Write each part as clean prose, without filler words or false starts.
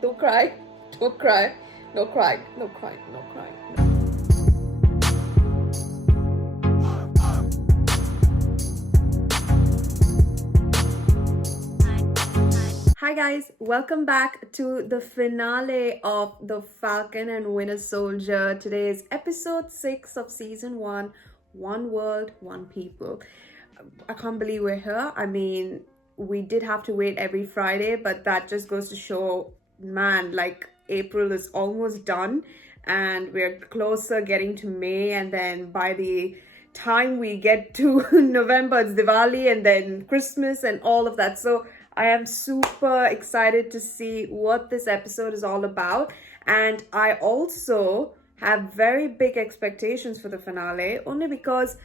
Don't cry. Don't cry. No crying. No crying. No crying. Hi guys, welcome back to the finale of the Falcon and Winter Soldier. Today is episode 6 of season 1, One World, One People. I can't believe we're here. I mean, we did have to wait every Friday, but that just goes to show, man, like April is almost done and we're closer getting to May, and then by the time we get to November, it's Diwali and then Christmas and all of that. So I am super excited to see what this episode is all about, and I also have very big expectations for the finale, only because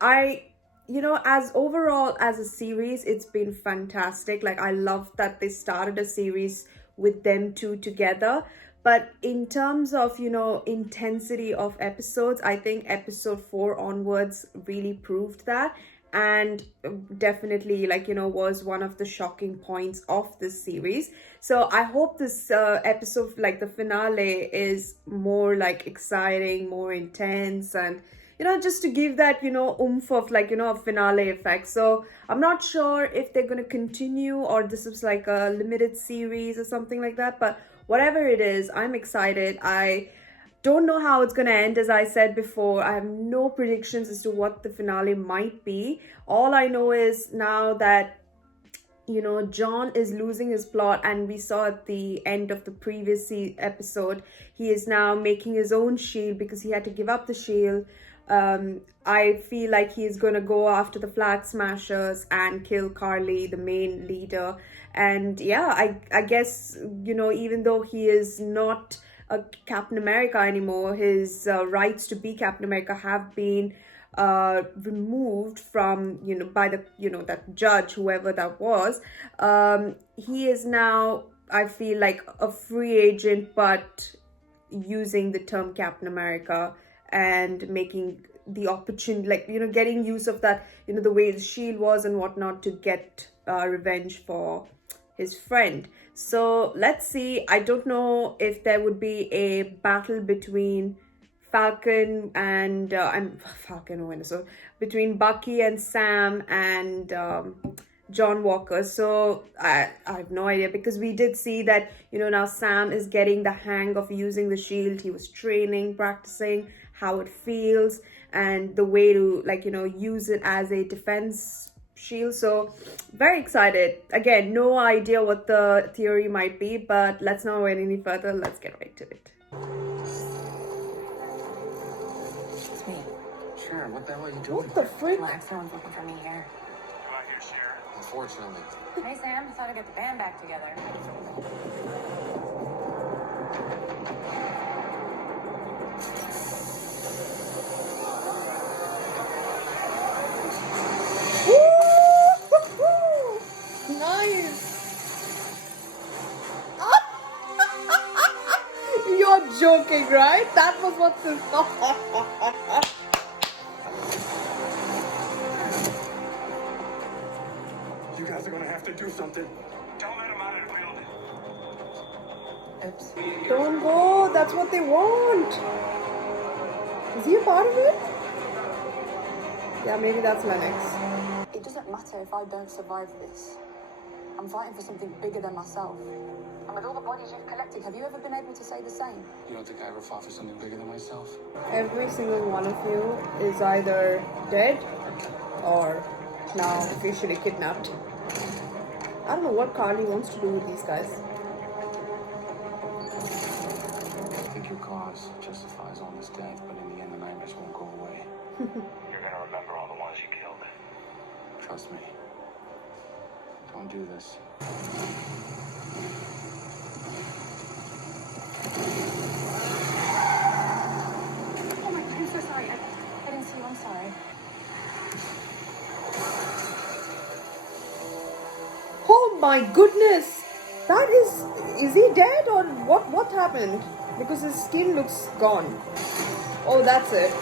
as overall as a series, it's been fantastic. Like, I love that they started a series with them two together. But in terms of, intensity of episodes, I think episode 4 onwards really proved that. And definitely, was one of the shocking points of this series. So I hope this episode, like the finale, is more like exciting, more intense, and just to give that, oomph of a finale effect. So I'm not sure if they're going to continue or this is like a limited series or something like that. But whatever it is, I'm excited. I don't know how it's going to end. As I said before, I have no predictions as to what the finale might be. All I know is now that John is losing his plot, and we saw at the end of the previous episode, he is now making his own shield because he had to give up the shield. I feel like he's going to go after the Flag Smashers and kill Carly, the main leader. And yeah, I guess, even though he is not a Captain America anymore, his rights to be Captain America have been removed from, by the, that judge, whoever that was. He is now, I feel like, a free agent, but using the term Captain America and making the opportunity, getting use of that, the way the shield was and whatnot, to get revenge for his friend. So let's see. I don't know if there would be a battle between Falcon and so between Bucky and Sam and John Walker. So I have no idea, because we did see that now Sam is getting the hang of using the shield. He was training, practicing how it feels and the way to use it as a defense shield. So very excited. Again, no idea what the theory might be, but let's not wait any further. Let's get right to it. It's me. Sure, what the hell are you doing? What the frick? Relax, no one's looking for me here. Come out here, Sharon. Unfortunately. Hey, Sam, I thought I'd get the band back together. Nice. You're joking, right? That was what this. You guys are gonna have to do something. Don't let him out of the building. Oops. Don't go. That's what they want. Is he a part of it? Yeah, maybe that's Lennox. It doesn't matter if I don't survive this. I'm fighting for something bigger than myself. And with all the bodies you've collected, have you ever been able to say the same? You don't think I ever fought for something bigger than myself? Every single one of you is either dead or now officially kidnapped. I don't know what Carly wants to do with these guys. I think your cause justifies all this death, but in the end, the nightmares won't go away. You're gonna remember all the ones you killed. Trust me. Don't do this. Oh my God, I'm so sorry. I didn't see you. I'm sorry. Oh my goodness! That is he dead or what happened? Because his skin looks gone. Oh, that's it.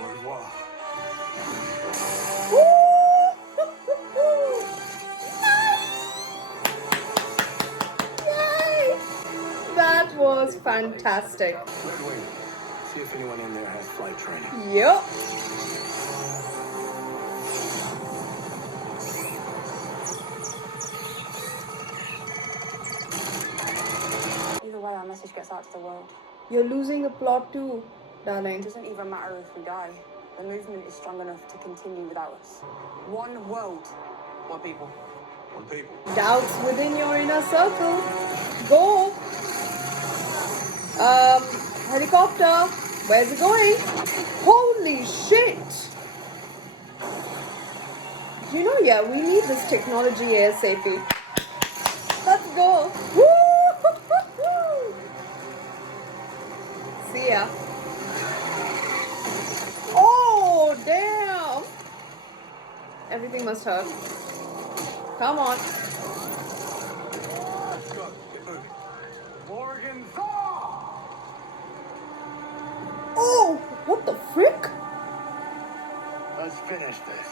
Au revoir. was fantastic. Red Wing. See if anyone in there has flight training. Yep. Either way, our message gets out to the world. You're losing the plot too, darling. It doesn't even matter if we die. The movement is strong enough to continue without us. One world. One people. One people. Doubts within your inner circle. Go. Helicopter. Where's it going? Holy shit. You know, yeah, we need this technology ASAP. Let's go. Woo! See ya. Oh, damn. Everything must hurt. Come on. Let's go. Get moving. Morgan Thaw! Oh, what the frick? Let's finish this.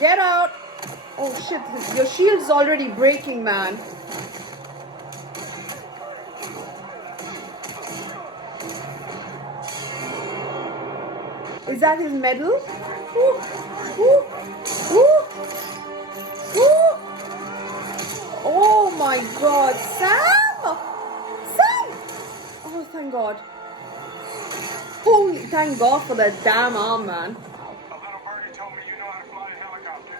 Get out. Oh shit, your shield's already breaking, man. Is that his medal? Woo, woo, woo, woo. Oh my god, Sam! Sam! Oh, thank god. Holy, thank god for that damn arm, man. A little birdie told me you know how to fly a helicopter.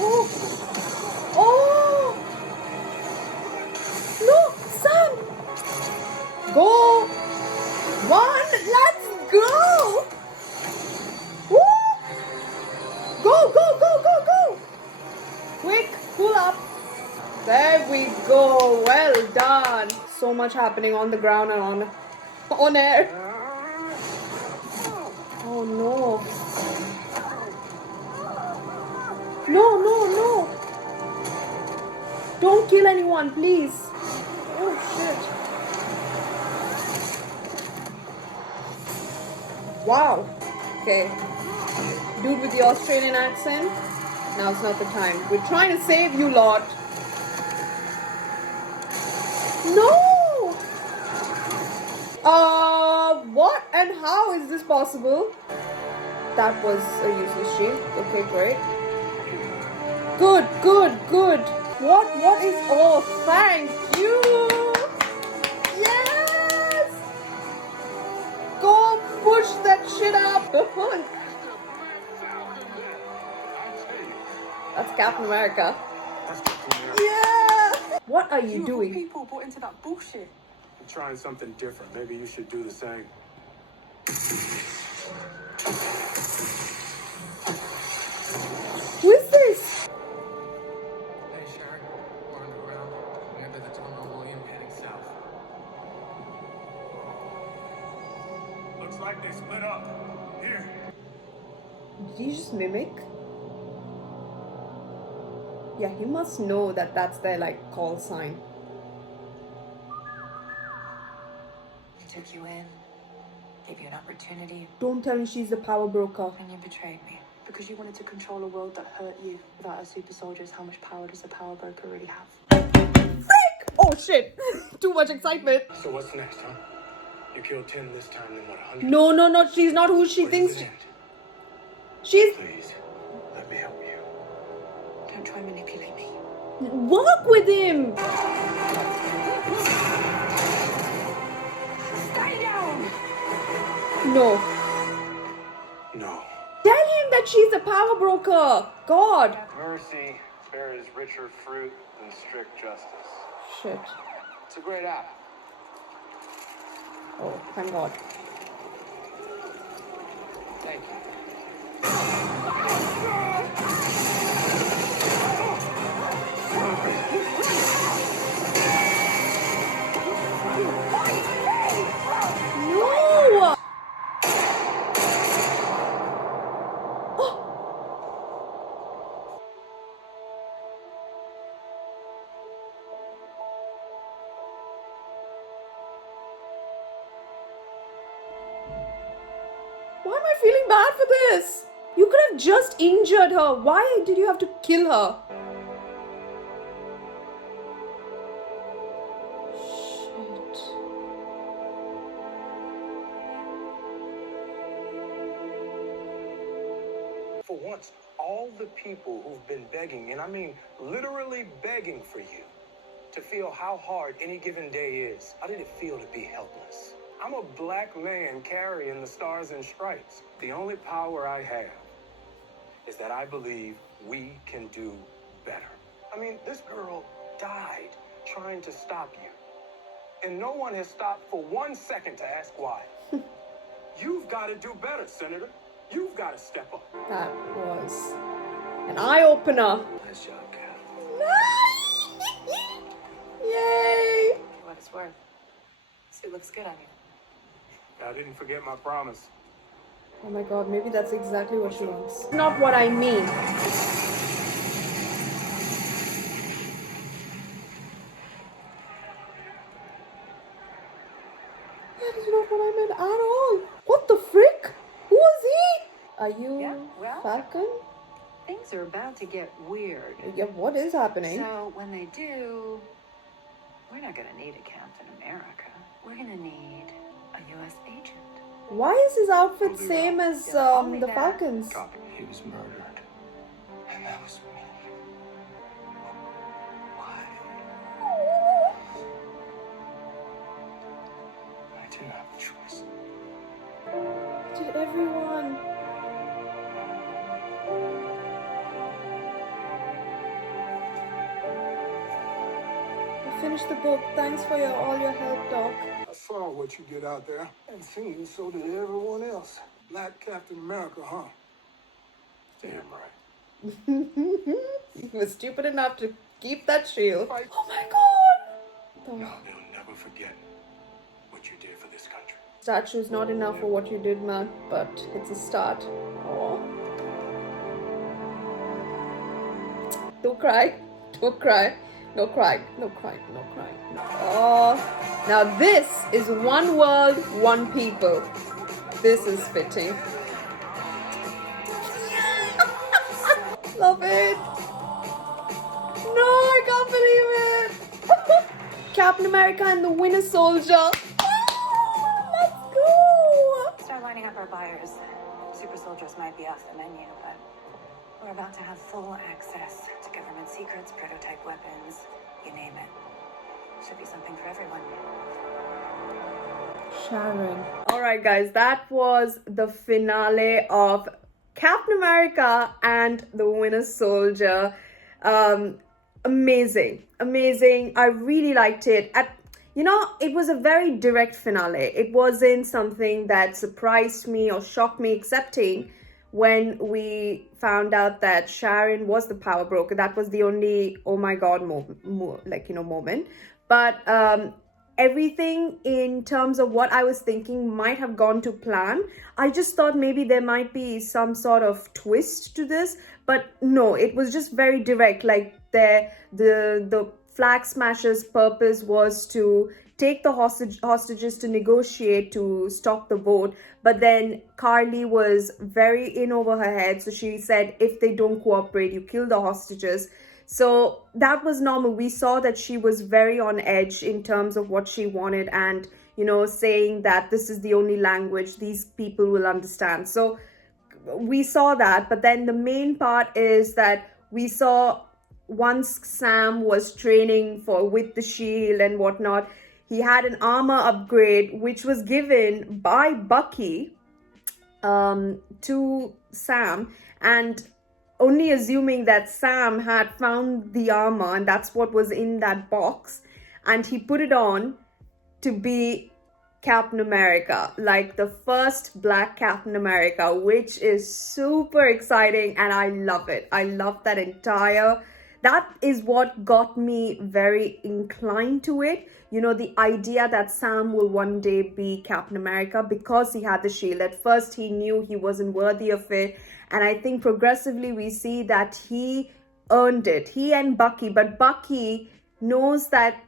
Oh! Oh! No, Sam! Go! Run! Let's go! Woo! Go, go, go, go, go! Quick, pull up. There we go. Well done. So much happening on the ground and on air. Oh no. No, no, no. Don't kill anyone, please. Oh shit. Wow. Okay. Dude with the Australian accent. Now's not the time. We're trying to save you lot. No! What and how is this possible? That was a useless shield. Okay, great. Good, good, good. What is, oh, thank you! Yes! Go push that shit up! That's Captain America. Yeah! What are you doing? People bought into that bullshit. I'm trying something different. Maybe you should do the same. Who is this? Hey, Sharon. We're on the ground. We're under the tunnel, William, heading south. Looks like they split up. Here. Did you just mimic? Yeah, he must know that that's their, like, call sign. I took you in, gave you an opportunity, Don't tell me she's the power broker. and you betrayed me. Because you wanted to control a world that hurt you. Without our super soldiers, how much power does a power broker really have? Frick! Oh shit! Too much excitement. So what's next, huh? You killed 10 this time, then what, 100? No, no, no, she's not who she thinks. She's... Please, let me help you. Don't try and manipulate me. Work with him! Stay down! No. No. Tell him that she's a power broker. God. Mercy bears richer fruit than strict justice. Shit. It's a great app. Oh, thank God. Thank you. No! Why am I feeling bad for this? You could have had just injured her. Why did you have to kill her? Shit. For once, all the people who've been begging, and I mean literally begging for you, to feel how hard any given day is. How did it feel to be helpless? I'm a black man carrying the stars and stripes. The only power I have is that I believe we can do better. I mean, this girl died trying to stop you. And no one has stopped for 1 second to ask why. You've got to do better, Senator. You've got to step up. That was an eye-opener. Nice job, Cap. Yay! For what it's worth. Suit looks good on you. I didn't forget my promise. Oh my god, maybe that's exactly what she wants. Not what I mean. That is not what I meant at all. What the frick? Who was he? Are you Yeah, well- Falcon? Things are about to get weird. Yeah, what is happening? So when they do, we're not gonna need a Captain America. We're gonna need a U.S. agent. Why is his outfit same as only the that- Falcons? Copy. He was murdered. And that was me. Why? I didn't have a choice. Did everyone? I finished the book. Thanks for all your help, Doc. I saw what you did out there, and seems so did everyone else. Black Captain America, huh? Damn right. He was stupid enough to keep that shield. Right. Oh my god! No, The they'll never forget what you did for this country. statue's not enough for what you did, man, but it's a start. Oh. Don't cry. Don't cry. No cry. No cry. No cry. No. Oh. Now this is one world, one people. This is fitting. Love it. No, I can't believe it. Captain America and the Winter Soldier. Let's go. Start lining up our buyers. Super soldiers might be off the menu, but we're about to have full access to government secrets, prototype weapons, you name it. Should be something for everyone. Sharon. Alright guys, that was the finale of Captain America and the Winter Soldier. Amazing. I really liked it. It was a very direct finale. It wasn't something that surprised me or shocked me, excepting when we found out that Sharon was the power broker. That was the only oh my god moment. But everything in terms of what I was thinking might have gone to plan. I just thought maybe there might be some sort of twist to this, but no, it was just very direct. Like the Flag Smasher's purpose was to take the hostages to negotiate to stop the vote, but then Carly was very in over her head, so she said if they don't cooperate, you kill the hostages. So that was normal. We saw that she was very on edge in terms of what she wanted, and saying that this is the only language these people will understand. So we saw that, but then the main part is that we saw once Sam was training with the shield and whatnot, he had an armor upgrade which was given by Bucky to Sam, and only assuming that Sam had found the armor and that's what was in that box, and he put it on to be Captain America, like the first black Captain America, which is super exciting, and I love it. I love that is what got me very inclined to it. The idea that Sam will one day be Captain America because he had the shield. At first, he knew he wasn't worthy of it. And I think progressively we see that he earned it. He and Bucky. But Bucky knows that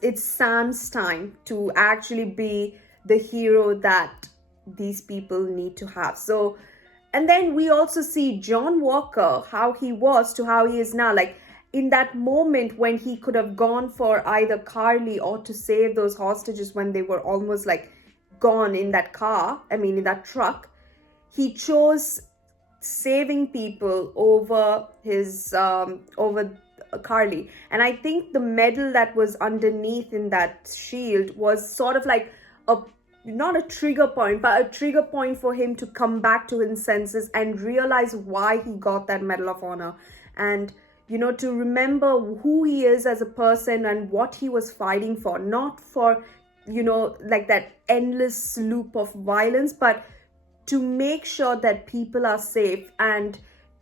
it's Sam's time to actually be the hero that these people need to have. So And then we also see John Walker, how he was to how he is now. Like in that moment when he could have gone for either Carly or to save those hostages when they were almost like gone in that car, I mean, in that truck, he chose saving people over his over Carly. And I think the medal that was underneath in that shield was sort of like a, not a trigger point, but a trigger point for him to come back to his senses and realize why he got that Medal of Honor. And to remember who he is as a person and what he was fighting for, not for like that endless loop of violence, but to make sure that people are safe, and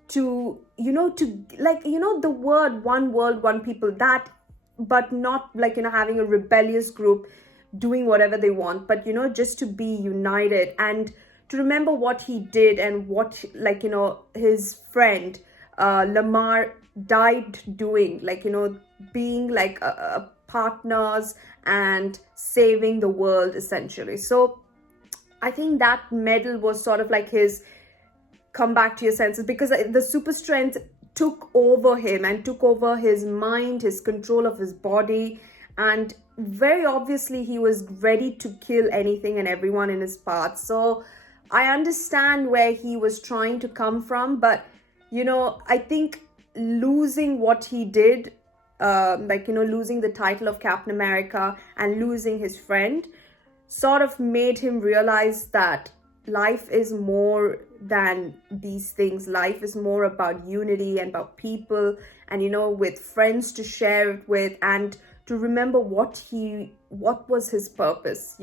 to the word one world, one people, that, but not like having a rebellious group doing whatever they want, but just to be united and to remember what he did and what his friend Lamar died doing, being like partners and saving the world essentially. So I think that medal was sort of like his come back to your senses, because the super strength took over him and took over his mind, his control of his body, and very obviously he was ready to kill anything and everyone in his path. So I understand where he was trying to come from, but I think losing what he did, losing the title of Captain America and losing his friend, sort of made him realize that life is more than these things. Life is more about unity and about people, and with friends to share it with, and to remember what was his purpose,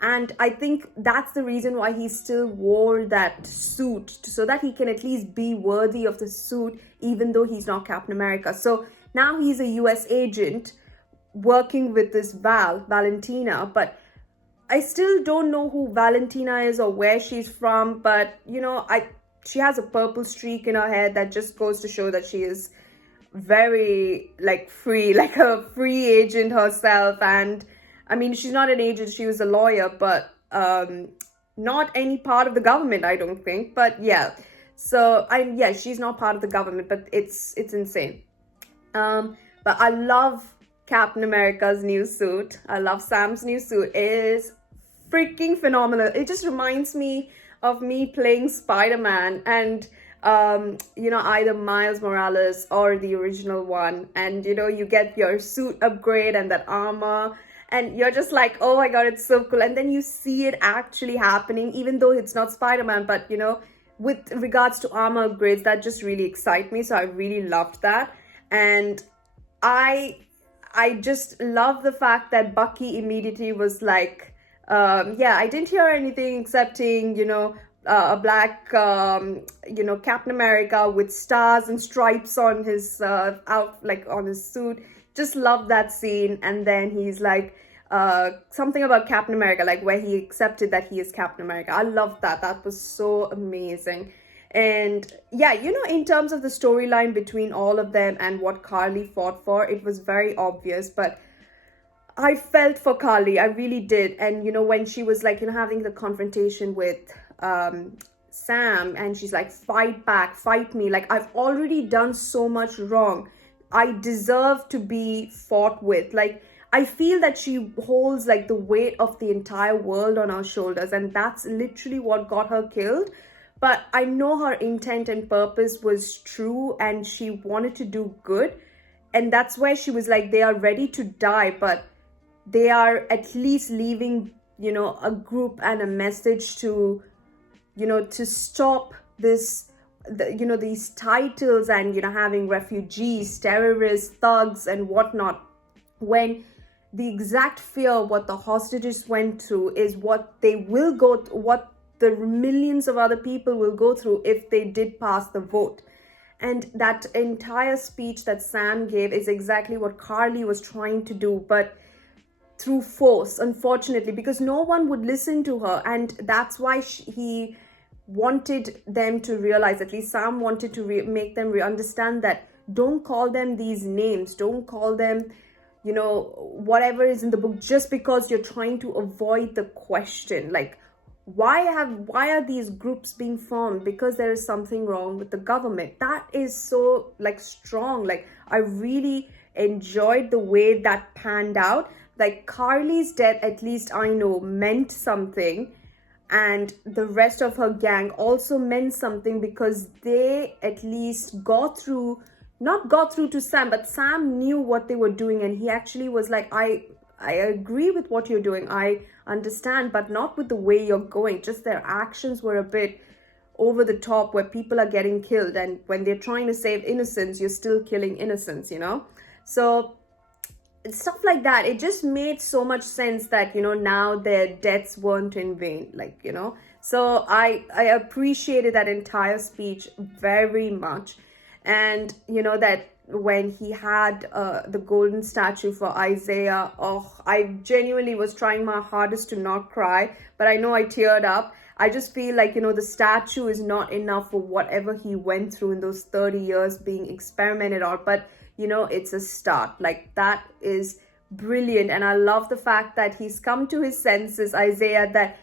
and I think that's the reason why he still wore that suit, so that he can at least be worthy of the suit, even though he's not Captain America. So now he's a US agent working with this Valentina, but I still don't know who Valentina is or where she's from, but she has a purple streak in her hair that just goes to show that she is very free, like a free agent herself. And I mean, she's not an agent, she was a lawyer, but not any part of the government, I don't think. But yeah, so she's not part of the government, but it's insane. But I love Captain America's new suit. I love Sam's new suit. It is freaking phenomenal. It just reminds me of me playing Spider-Man and either Miles Morales or the original one, and you get your suit upgrade and that armor, and you're just like, oh my god, it's so cool. And then you see it actually happening, even though it's not Spider-Man, but with regards to armor upgrades, that just really excite me. So I really loved that. And I just love the fact that Bucky immediately was like, I didn't hear anything excepting, a black, Captain America with stars and stripes on his on his suit. Just love that scene. And then he's like, something about Captain America, like where he accepted that he is Captain America. I love that. That was so amazing. And yeah, in terms of the storyline between all of them and what Carly fought for, it was very obvious, but I felt for Carly, I really did. And when she was having the confrontation with Sam, and she's like, fight back, fight me, like I've already done so much wrong, I deserve to be fought with. Like I feel that she holds the weight of the entire world on her shoulders, and that's literally what got her killed. But I know her intent and purpose was true, and she wanted to do good. And that's where she was like, they are ready to die, but they are at least leaving, a group and a message to, to stop this, these titles and, having refugees, terrorists, thugs and whatnot. When the exact fear what the hostages went through is what they will go, what the millions of other people will go through if they did pass the vote. And that entire speech that Sam gave is exactly what Carly was trying to do, but through force, unfortunately, because no one would listen to her. And that's why he wanted them to realize, at least Sam wanted to make them understand that don't call them these names, don't call them, whatever is in the book, just because you're trying to avoid the question. Like, why are these groups being formed? Because there is something wrong with the government. That is so like strong. Like I really enjoyed the way that panned out. Like Carly's death, at least I know, meant something, and the rest of her gang also meant something, because they at least not got through to Sam, but Sam knew what they were doing, and he actually was like, I agree with what you're doing, I understand, but not with the way you're going. Just their actions were a bit over the top, where people are getting killed, and when they're trying to save innocents, you're still killing innocents, you know? So stuff like that, it just made so much sense that, you know, now their deaths weren't in vain, like, you know. So I appreciated that entire speech very much. And you know that when he had the golden statue for Isaiah, oh, I genuinely was trying my hardest to not cry, but I know I teared up. I just feel like, you know, the statue is not enough for whatever he went through in those 30 years being experimented on, but you know, it's a start. Like that is brilliant. And I love the fact that he's come to his senses, Isaiah, that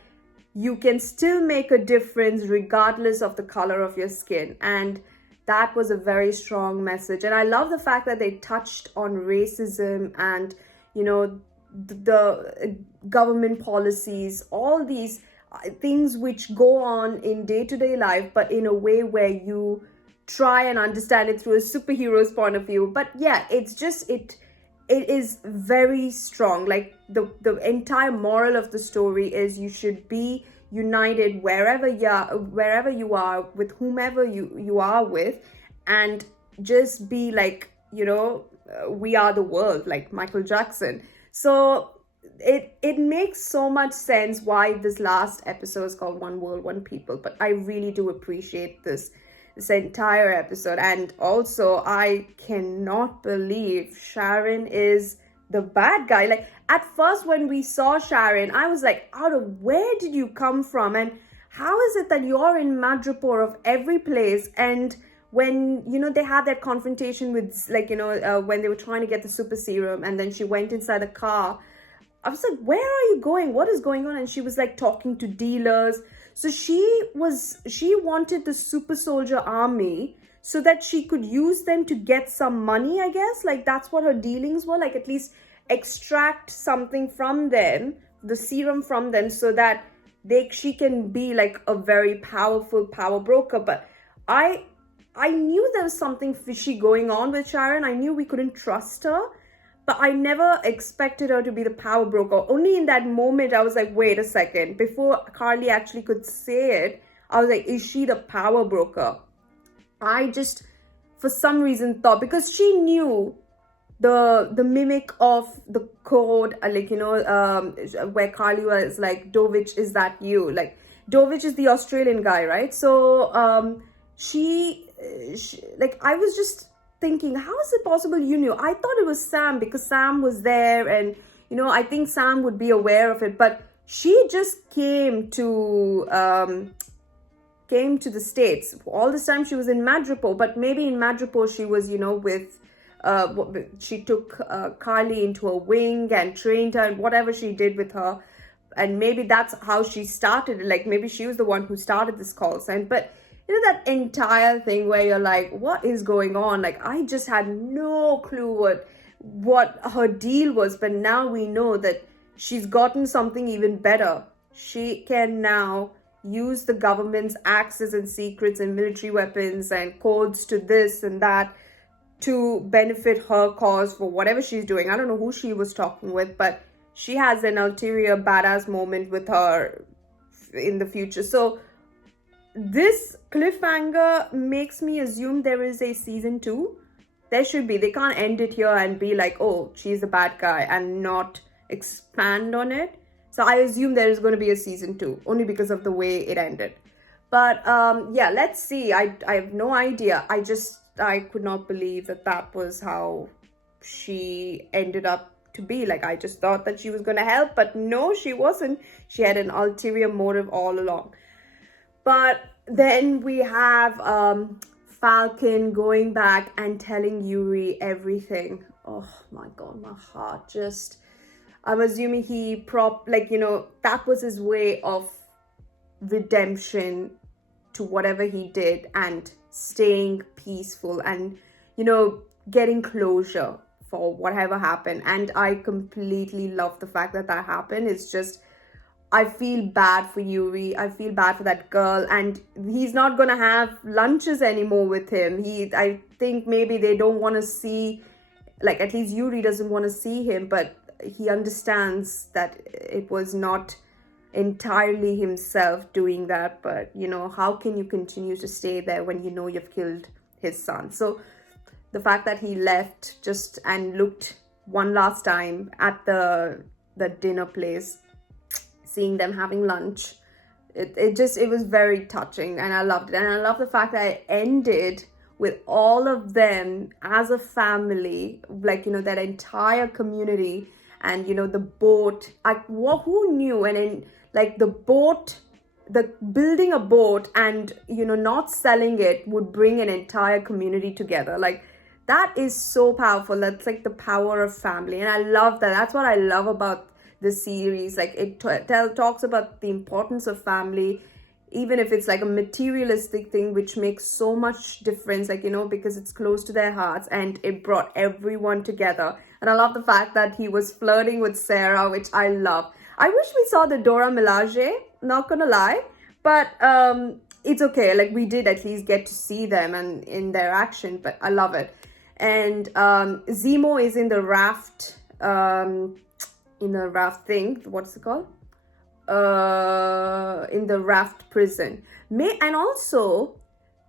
you can still make a difference regardless of the color of your skin. And that was a very strong message. And I love the fact that they touched on racism and, you know, the government policies, all these things which go on in day-to-day life, but in a way where you try and understand it through a superhero's point of view. But yeah, it's just it is very strong. Like the entire moral of the story is you should be united wherever you are, with whomever you are with, and just be like, you know, we are the world, like Michael Jackson. So it makes so much sense why this last episode is called One World, One People. But I really do appreciate this entire episode. And also, I cannot believe Sharon is the bad guy. Like at first when we saw Sharon, I was like, out of where did you come from, and how is it that you're in Madripoor of every place? And when, you know, they had that confrontation with, like, you know, when they were trying to get the super serum, and then she went inside the car, I was like, where are you going? What is going on? And she was like talking to dealers. So she wanted the super soldier army so that she could use them to get some money, I guess. Like that's what her dealings were, like at least extract something from them, the serum from them, so that she can be like a very powerful power broker. But I knew there was something fishy going on with Sharon. I knew we couldn't trust her. But I never expected her to be the power broker. Only in that moment, I was like, wait a second. Before Carly actually could say it, I was like, is she the power broker? I just, for some reason, thought, because she knew the mimic of the code, like, you know, where Carly was like, Dovich, is that you? Like, Dovich is the Australian guy, right? So she like, I was just thinking, how is it possible you knew? I thought it was Sam, because Sam was there, and you know, I think Sam would be aware of it. But she just came to the States. All this time she was in Madripoor, but maybe in Madripoor she was, you know, with she took Carly into a wing and trained her, and whatever she did with her, and maybe that's how she started. Like maybe she was the one who started this call sign. But you know, that entire thing where you're like, what is going on? Like, I just had no clue what her deal was. But now we know that she's gotten something even better. She can now use the government's access and secrets and military weapons and codes to this and that to benefit her cause for whatever she's doing. I don't know who she was talking with, but she has an ulterior badass moment with her in the future. So this cliffhanger makes me assume there is a season 2. There should be. They can't end it here and be like, oh, she's a bad guy, and not expand on it. So I assume there is going to be a season 2, only because of the way it ended. But yeah, let's see. I have no idea. I could not believe that was how she ended up to be. Like, I just thought that she was going to help, but no, she wasn't. She had an ulterior motive all along. But then we have Falcon going back and telling Yuri everything. Oh my God, my heart just... I'm assuming he like, you know, that was his way of redemption to whatever he did and staying peaceful and, you know, getting closure for whatever happened. And I completely love the fact that that happened. It's just, I feel bad for Yuri. I feel bad for that girl, and he's not gonna have lunches anymore with him. I think maybe they don't want to see, like, at least Yuri doesn't want to see him, but he understands that it was not entirely himself doing that. But, you know, how can you continue to stay there when you know you've killed his son? So the fact that he left just and looked one last time at the dinner place, seeing them having lunch, it was very touching, and I loved it. And I love the fact that it ended with all of them as a family, like, you know, that entire community. And, you know, the boat, who knew? And in, like, the boat, the building a boat and, you know, not selling it would bring an entire community together. Like, that is so powerful. That's like the power of family, and I love that. That's what I love about the series. Like, it talks about the importance of family, even if it's like a materialistic thing, which makes so much difference, like, you know, because it's close to their hearts, and it brought everyone together. And I love the fact that he was flirting with Sarah, which I love. I wish we saw the Dora Milaje, not gonna lie, but it's okay. Like, we did at least get to see them and in their action, but I love it. And Zemo is in the raft, thing, what's it called? In the raft prison. And also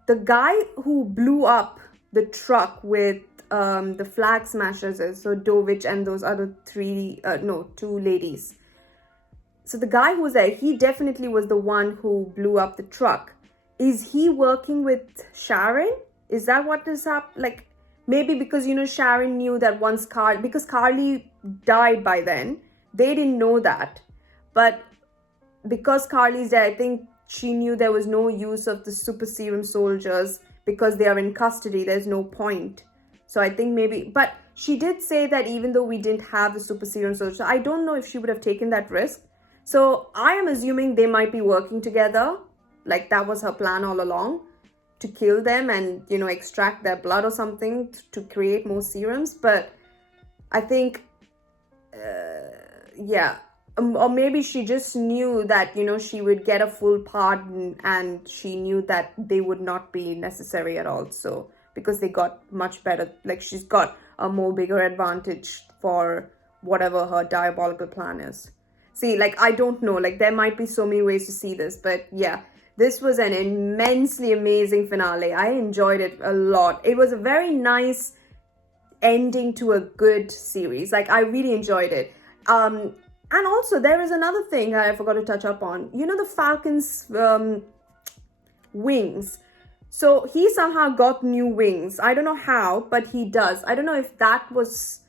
the guy who blew up the truck with the flag smashers, so Dovich and those other two ladies. So the guy who was there, he definitely was the one who blew up the truck. Is he working with Sharon? Is that what is up? Like, maybe because, you know, Sharon knew that once because Carly died by then, they didn't know that. But because Carly's dead, I think she knew there was no use of the super serum soldiers because they are in custody. There's no point. So I think maybe, but she did say that even though we didn't have the super serum soldiers, I don't know if she would have taken that risk. So I am assuming they might be working together. Like, that was her plan all along, to kill them and, you know, extract their blood or something to create more serums. But I think, yeah. Or maybe she just knew that, you know, she would get a full pardon, and she knew that they would not be necessary at all. So, because they got much better, like, she's got a more bigger advantage for whatever her diabolical plan is. See, like, I don't know, like, there might be so many ways to see this, but yeah, this was an immensely amazing finale. I enjoyed it a lot. It was a very nice ending to a good series. Like, I really enjoyed it. And also, there is another thing I forgot to touch up on. You know, the Falcon's wings. So he somehow got new wings. I don't know how, but he does. I don't know if that was...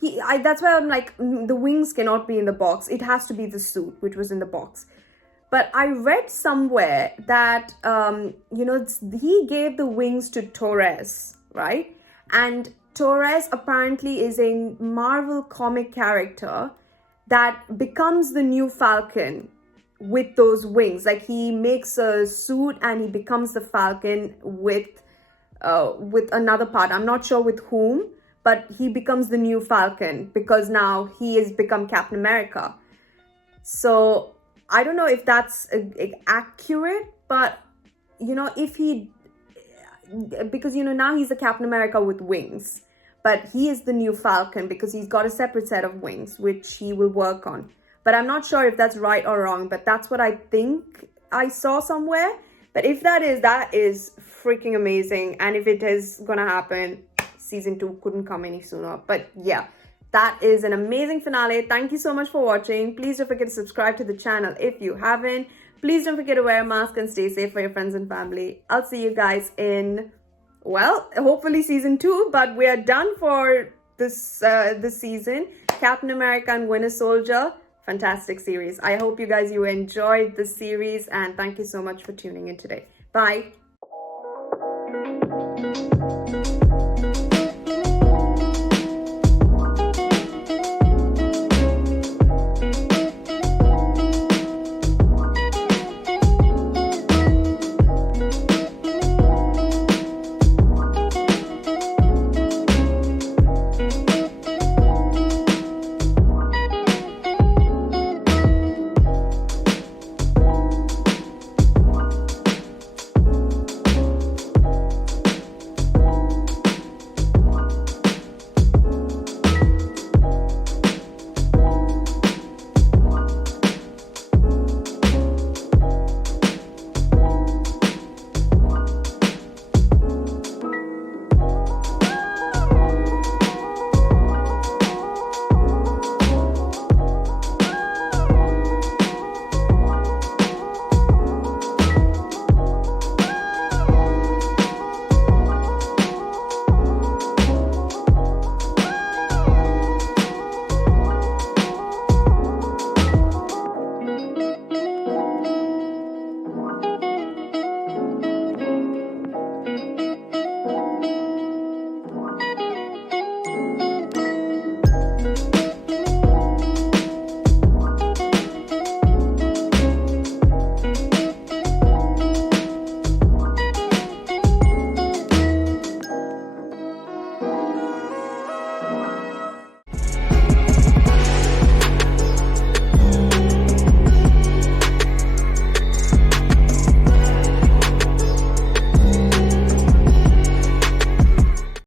that's why I'm like, the wings cannot be in the box. It has to be the suit, which was in the box. But I read somewhere that, you know, he gave the wings to Torres, right? And Torres apparently is a Marvel comic character that becomes the new Falcon with those wings. Like, he makes a suit and he becomes the Falcon with another part. I'm not sure with whom, but he becomes the new Falcon because now he has become Captain America. So I don't know if that's accurate, but, you know, if he, because, you know, now he's the Captain America with wings, but he is the new Falcon because he's got a separate set of wings, which he will work on. But I'm not sure if that's right or wrong, but that's what I think I saw somewhere. But if that is freaking amazing. And if it is gonna happen, season 2 couldn't come any sooner. But yeah, that is an amazing finale. Thank you so much for watching. Please don't forget to subscribe to the channel if you haven't. Please don't forget to wear a mask and stay safe for your friends and family. I'll see you guys in, well, hopefully season 2, but we are done for this season. Captain America and Winter Soldier. Fantastic series. I hope you enjoyed the series, and thank you so much for tuning in today. Bye.